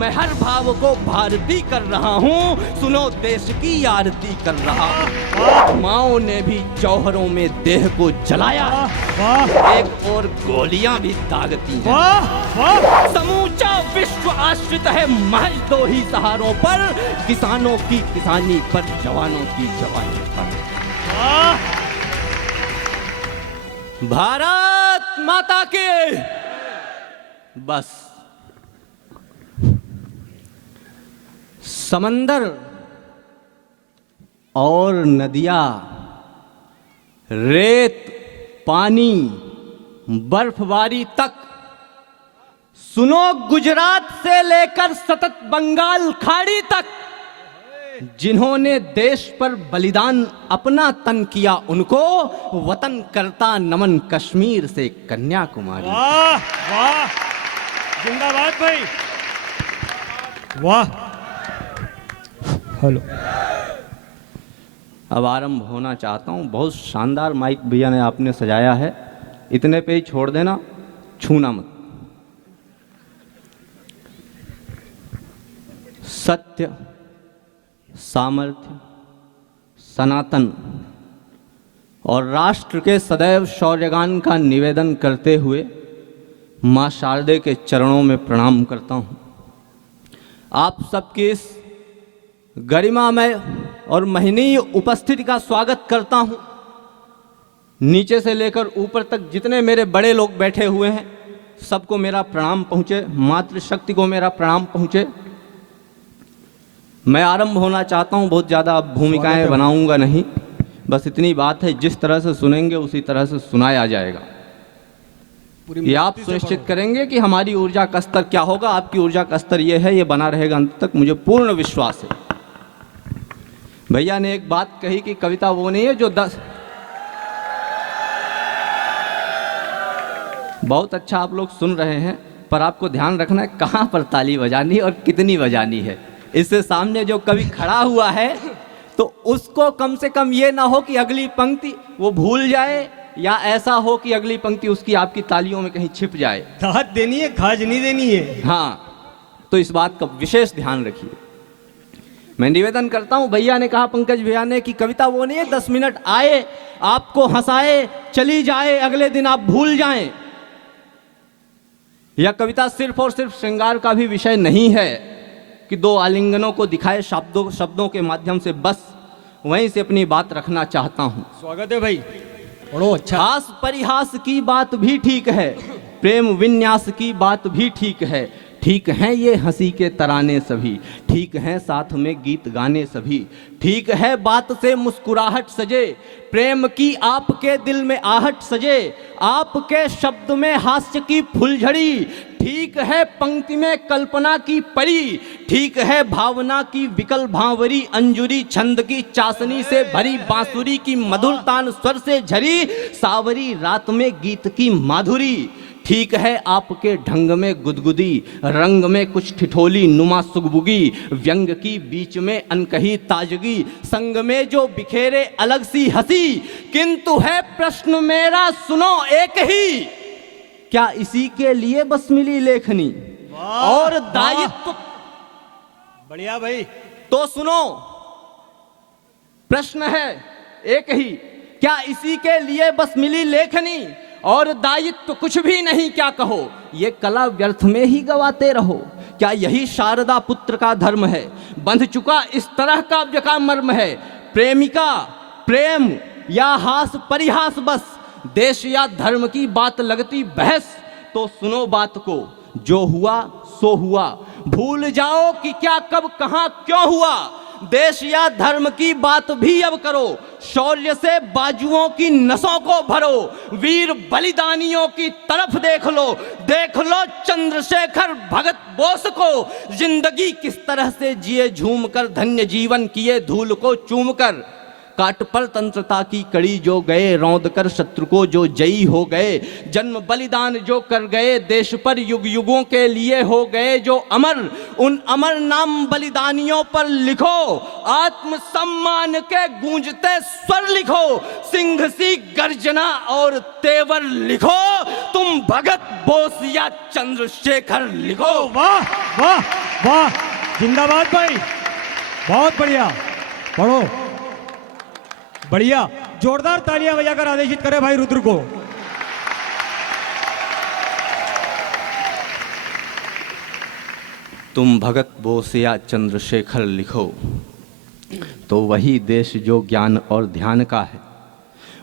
मैं हर भाव को भारती कर रहा हूँ, सुनो देश की आरती कर रहा हूँ। माओ ने भी जौहरों में देह को जलाया, एक और गोलियां भी दागती हैं। समूचा विश्व आश्रित है महज दो ही सहारों पर, किसानों की किसानी पर, जवानों की जवानी पर। भारत माता की। बस समंदर और नदियां, रेत, पानी, बर्फबारी तक, सुनो गुजरात से लेकर सतत बंगाल खाड़ी तक, जिन्होंने देश पर बलिदान अपना तन किया, उनको वतन करता नमन कश्मीर से कन्याकुमारी। वाह वाह, जिंदाबाद भाई, वाह। हेलो, अब आरंभ होना चाहता हूँ। बहुत शानदार माइक भैया ने आपने सजाया है, इतने पे ही छोड़ देना, छूना मत। सत्य, सामर्थ्य, सनातन और राष्ट्र के सदैव शौर्यगान का निवेदन करते हुए मां शारदे के चरणों में प्रणाम करता हूँ। आप सबकी इस गरिमामय और महनीय उपस्थिति का स्वागत करता हूँ। नीचे से लेकर ऊपर तक जितने मेरे बड़े लोग बैठे हुए हैं, सबको मेरा प्रणाम पहुँचे, मातृशक्ति को मेरा प्रणाम पहुँचे। मैं आरंभ होना चाहता हूँ, बहुत ज़्यादा भूमिकाएं बनाऊंगा नहीं, बस इतनी बात है, जिस तरह से सुनेंगे उसी तरह से सुनाया जाएगा। ये आप सुनिश्चित करेंगे कि हमारी ऊर्जा का स्तर क्या होगा। आपकी ऊर्जा का स्तर ये है, ये बना रहेगा अंत तक, मुझे पूर्ण विश्वास है। भैया ने एक बात कही कि कविता वो नहीं है जो 10। बहुत अच्छा आप लोग सुन रहे हैं, पर आपको ध्यान रखना है कहाँ पर ताली बजानी और कितनी बजानी है। इससे सामने जो कवि खड़ा हुआ है तो उसको कम से कम ये ना हो कि अगली पंक्ति वो भूल जाए, या ऐसा हो कि अगली पंक्ति उसकी आपकी तालियों में कहीं छिप जाए। दाद देनी है, खाज नहीं देनी है। हाँ, तो इस बात का विशेष ध्यान रखिए। मैं निवेदन करता हूं, भैया ने कहा, पंकज भैया ने, कि कविता वो नहीं है 10 मिनट आए, आपको हंसाए, चली जाए, अगले दिन आप भूल जाएं। यह कविता सिर्फ और सिर्फ श्रृंगार का भी विषय नहीं है कि दो आलिंगनों को दिखाए शब्दों के माध्यम से, बस वहीं से अपनी बात रखना चाहता हूं। स्वागत है भाई, बड़ो अच्छा। हास परिहास की बात भी ठीक है, प्रेम विन्यास की बात भी ठीक है, ठीक हैं ये हंसी के तराने सभी, ठीक हैं साथ में गीत गाने सभी, ठीक है बात से मुस्कुराहट सजे, प्रेम की आपके दिल में आहट सजे, आपके शब्द में हास्य की फुलझड़ी, ठीक है पंक्ति में कल्पना की परी, ठीक है भावना की विकल भांवरी अंजुरी, छंद की चासनी से भरी बांसुरी की मधुर तान स्वर से झरी, सावरी रात में गीत की माधुरी, ठीक है आपके ढंग में गुदगुदी, रंग में कुछ ठिठोली नुमा सुगबुगी, व्यंग की बीच में अनकही ताजगी, संग में जो बिखेरे अलग सी हंसी, किंतु है प्रश्न मेरा सुनो एक ही, क्या इसी के लिए बस मिली लेखनी और दायित्व। बढ़िया भाई, तो सुनो, प्रश्न है एक ही, क्या इसी के लिए बस मिली लेखनी और दायित्व कुछ भी नहीं, क्या कहो ये कला व्यर्थ में ही गवाते रहो, क्या यही शारदा पुत्र का धर्म है, बंध चुका इस तरह काव्य का मर्म है, प्रेमिका प्रेम या हास परिहास, बस देश या धर्म की बात लगती बहस, तो सुनो बात को, जो हुआ सो हुआ, भूल जाओ कि क्या कब कहां क्यों हुआ, देश या धर्म की बात भी अब करो, शौर्य से बाजुओं की नसों को भरो, वीर बलिदानियों की तरफ देख लो चंद्रशेखर भगत बोस को, जिंदगी किस तरह से जिए झूम कर, धन्य जीवन किए धूल को चूम कर, काट पर तंत्रता की कड़ी जो गए, रौंद कर शत्रु को जो जयी हो गए, जन्म बलिदान जो कर गए, देश पर युग युगों के लिए हो गए जो अमर, उन अमर नाम बलिदानियों पर लिखो, आत्म सम्मान के गूंजते स्वर लिखो, सिंह सी गर्जना और तेवर लिखो, तुम भगत बोस या चंद्रशेखर लिखो। वाह वाह वाह, जिंदाबाद भाई, बहुत बढ़िया। पढ़ो, बढ़िया, जोरदार तालियां बजाकर आदेशित करें भाई रुद्र को। तुम भगत बोस या चंद्रशेखर लिखो, तो वही देश जो ज्ञान और ध्यान का है,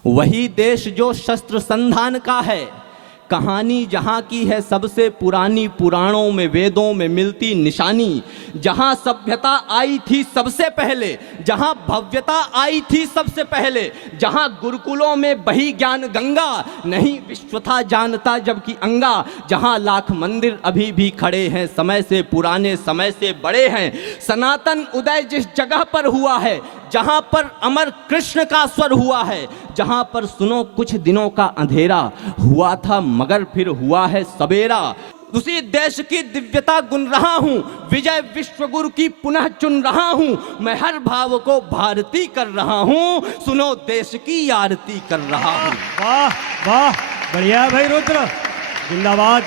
वही देश जो शस्त्र संधान का है। कहानी जहाँ की है सबसे पुरानी, पुराणों में वेदों में मिलती निशानी, जहाँ सभ्यता आई थी सबसे पहले, जहाँ भव्यता आई थी सबसे पहले, जहाँ गुरुकुलों में बही ज्ञान गंगा, नहीं विश्व था जानता जबकि अंगा, जहाँ लाख मंदिर अभी भी खड़े हैं, समय से पुराने समय से बड़े हैं। सनातन उदय जिस जगह पर हुआ है, जहाँ पर अमर कृष्ण का स्वर हुआ है, जहाँ पर सुनो कुछ दिनों का अंधेरा हुआ था मगर फिर हुआ है सवेरा, उसी देश की दिव्यता गुन रहा हूँ, विजय विश्व गुरु की पुनः चुन रहा हूँ, मैं हर भाव को भारती कर रहा हूँ, सुनो देश की आरती कर रहा हूँ। वाह वाह, बढ़िया भाई रुद्र, जिंदाबाद,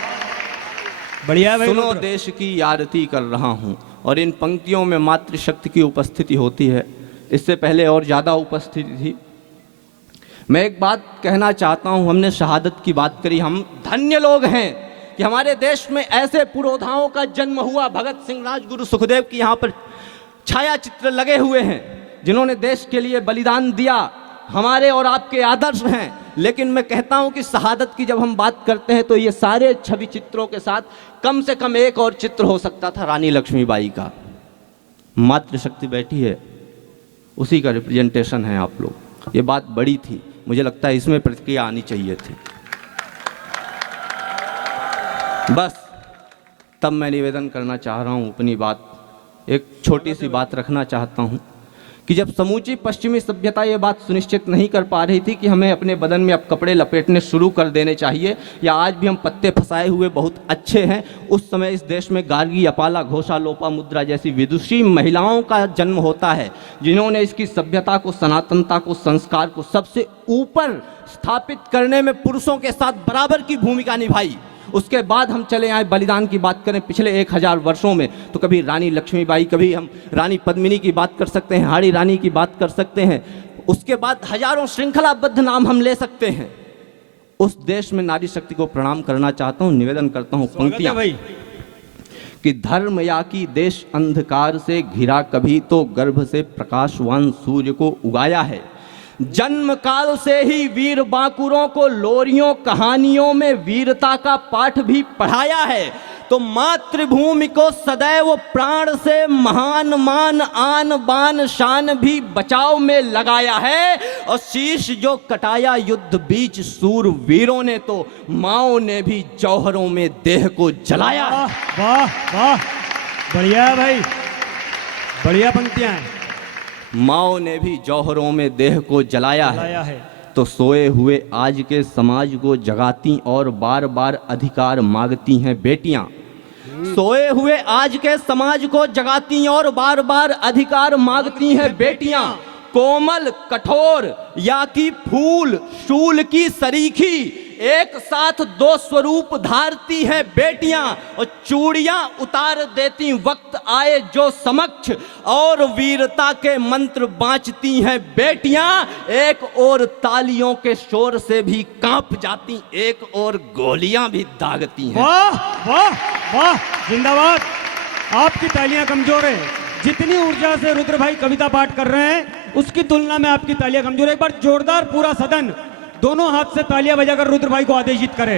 बढ़िया भाई सुनो रुद्र। देश की आरती कर रहा हूँ। और इन पंक्तियों में मातृशक्ति की उपस्थिति होती है, इससे पहले और ज़्यादा उपस्थिति थी। मैं एक बात कहना चाहता हूँ, हमने शहादत की बात करी, हम धन्य लोग हैं कि हमारे देश में ऐसे पुरोधाओं का जन्म हुआ। भगत सिंह, राजगुरु सुखदेव की यहाँ पर छाया चित्र लगे हुए हैं, जिन्होंने देश के लिए बलिदान दिया, हमारे और आपके आदर्श हैं। लेकिन मैं कहता हूँ कि शहादत की जब हम बात करते हैं तो ये सारे छवि चित्रों के साथ कम से कम एक और चित्र हो सकता था, रानी लक्ष्मीबाई का। मातृशक्ति बैठी है, उसी का रिप्रेजेंटेशन है आप लोग। ये बात बड़ी थी, मुझे लगता है इसमें प्रतिक्रिया आनी चाहिए थी। बस तब मैं निवेदन करना चाह रहा हूँ अपनी बात, एक छोटी सी बात रखना चाहता हूँ कि जब समूची पश्चिमी सभ्यता ये बात सुनिश्चित नहीं कर पा रही थी कि हमें अपने बदन में अब कपड़े लपेटने शुरू कर देने चाहिए, या आज भी हम पत्ते फंसाए हुए बहुत अच्छे हैं, उस समय इस देश में गार्गी, अपाला, घोषा, लोपामुद्रा जैसी विदुषी महिलाओं का जन्म होता है, जिन्होंने इसकी सभ्यता को, सनातनता को, संस्कार को सबसे ऊपर स्थापित करने में पुरुषों के साथ बराबर की भूमिका निभाई। उसके बाद हम चले आए बलिदान की बात करें पिछले 1000 वर्षों में, तो कभी रानी लक्ष्मीबाई, कभी हम रानी पद्मिनी की बात कर सकते हैं, हाड़ी रानी की बात कर सकते हैं, उसके बाद हजारों श्रृंखलाबद्ध नाम हम ले सकते हैं। उस देश में नारी शक्ति को प्रणाम करना चाहता हूँ, निवेदन करता हूँ पंक्तियां कि धर्म या की देश अंधकार से घिरा, कभी तो गर्भ से प्रकाशवान सूर्य को उगाया है, जन्म काल से ही वीर बांकुरों को लोरियों कहानियों में वीरता का पाठ भी पढ़ाया है, तो मातृभूमि को सदैव प्राण से महान मान, आन बान शान भी बचाव में लगाया है, और शीश जो कटाया युद्ध बीच सूर वीरों ने, तो माओ ने भी जौहरों में देह को जलाया। वाह वाह, बढ़िया है भाई, बढ़िया पंक्तियां हैं। माओ ने भी जौहरों में देह को जलाया है, तो सोए हुए आज के समाज को जगाती और बार बार अधिकार मांगती हैं बेटियां। सोए हुए आज के समाज को जगाती और बार बार अधिकार मांगती हैं बेटियां। कोमल, कठोर या कि फूल शूल की सरीखी, एक साथ दो स्वरूप धारती हैं बेटियां, और चूड़ियां उतार देती वक्त आए जो समक्ष, और वीरता के मंत्र बांचती हैं बेटियां। एक और तालियों के शोर से भी कांप जाती, एक और गोलियां भी दागती हैं। वाह वाह वाह, जिंदाबाद। आपकी तालियां कमजोर है, जितनी ऊर्जा से रुद्र भाई कविता पाठ कर रहे हैं उसकी तुलना में आपकी तालियां कमजोर है। एक बार जोरदार पूरा सदन दोनों हाथ से तालियां बजाकर रुद्र भाई को आदेशित करे।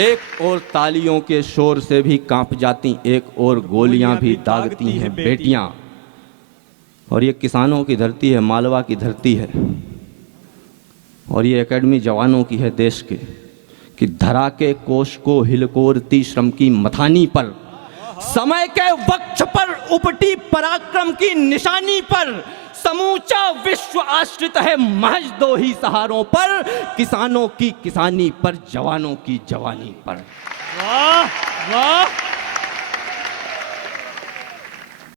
एक और तालियों के शोर से भी कांप जाती, एक और गोलियां भी दागती हैं बेटियां। और ये किसानों की धरती है, मालवा की धरती है, और ये एकेडमी जवानों की है देश के, कि धरा के कोश को हिलकोरती श्रम की मथानी पर, समय के वक्ष पर उपटी पराक्रम की निशानी पर समूचा विश्व आश्रित है महज दो ही सहारों पर, किसानों की किसानी पर, जवानों की जवानी पर। वाह वाह